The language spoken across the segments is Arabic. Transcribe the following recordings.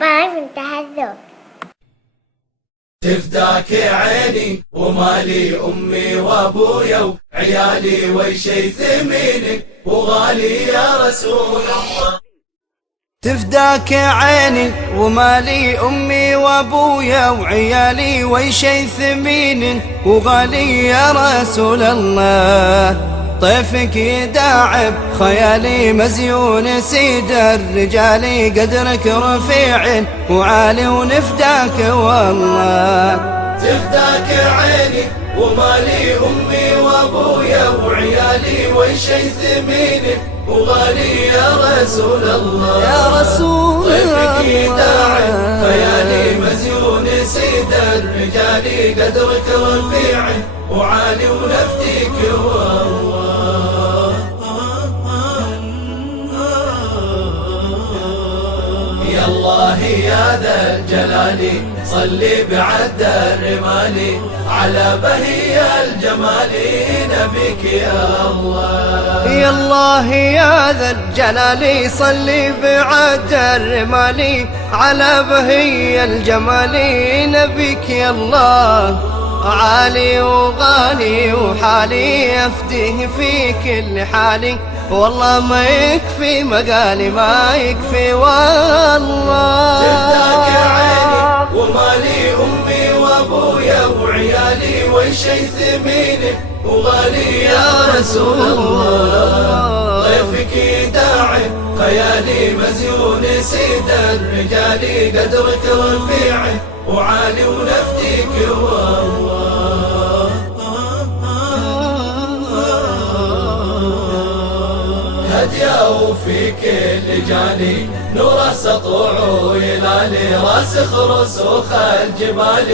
ما منتهى الذوق. تفداك عيني ومالي أمي وأبويا وعيالي وشي ثمين وغالي يا رسول الله. تفداك عيني ومالي أمي وأبويا وعيالي وشي ثمين وغالي يا رسول الله. طيفك يداعب خيالي مزيون سيد الرجال قدرك رفيع وعالي ونفداك والله. تفداك عيني ومالي أمي وأبويا وعيالي وشي ثمين وغالي يا رسول الله. يا رسول الله طيفك يداعب خيالي مزيون سيد الرجال قدرك رفيع وعالي ونفديك والله. يا الله يا ذا الجلال صلي بعد الرمال على بهي الجمال نبيك يا الله. يا الله يا ذا الجلال صلي بعد الرمال على بهي الجمال نبيك يا الله. عالي وغالي وحالي أفديه في كل حالي والله ما يكفي مقالي ما يكفي والله. تفداك عيني ومالي أمي وأبويا وعيالي وشي ثمين وغالي يا رسول الله. ضيفك يداعب خيالي مزيون سيد الرجال قدرك رفيع وعالي ونفديك والله. هديه في كل جاني نور سطوع ويلالي راسخ رسوخ الجبال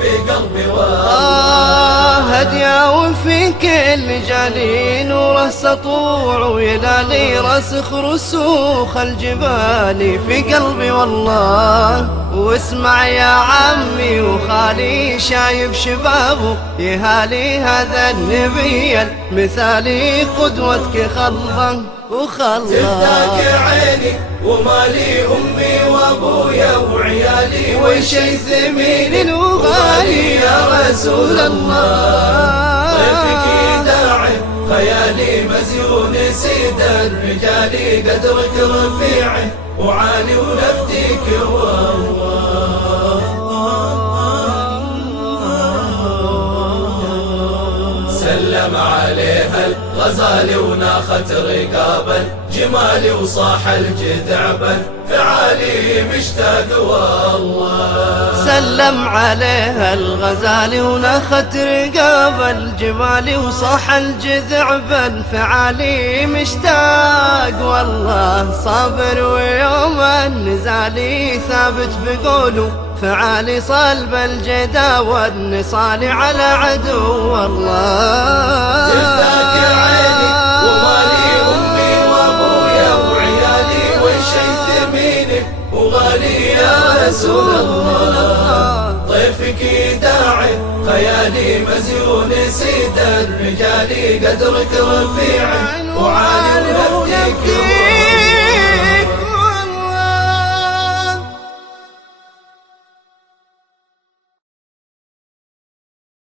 في قلبي والله. هديه في كل جاني نور سطوع ويلالي راسخ رسوخ الجبال في قلبي والله. واسمع يا عمي وخالي شايب شبابه يهالي هذا النبي المثالي قدوتك خلفه وخلفه. تفداك عيني ومالي أمي وأبويا وعيالي وشي ثمين وغالي يا رسول الله. طيفك يداعب خيالي مزيون سيد الرجال قدرك رفيع وعالي ونفديك والله. سلم عليها الغزال وناخت رقابا جمالي وصاح الجذعبا فعالي مشتاق والله. سلم عليها الغزال وناخت رقاب الجمال وصاح الجذعبا فعالي مشتاق والله. صابر ويوم النزال ثابت بقوله فعالي صلب الجدا والنصال على عدو والله. تفداك عيني ومالي أمي وأبويا وعيالي وشي ثمين وغالي يا رسول الله. طيفك يداعب خيالي مزيون سيد الرجال قدرك رفيع وعالي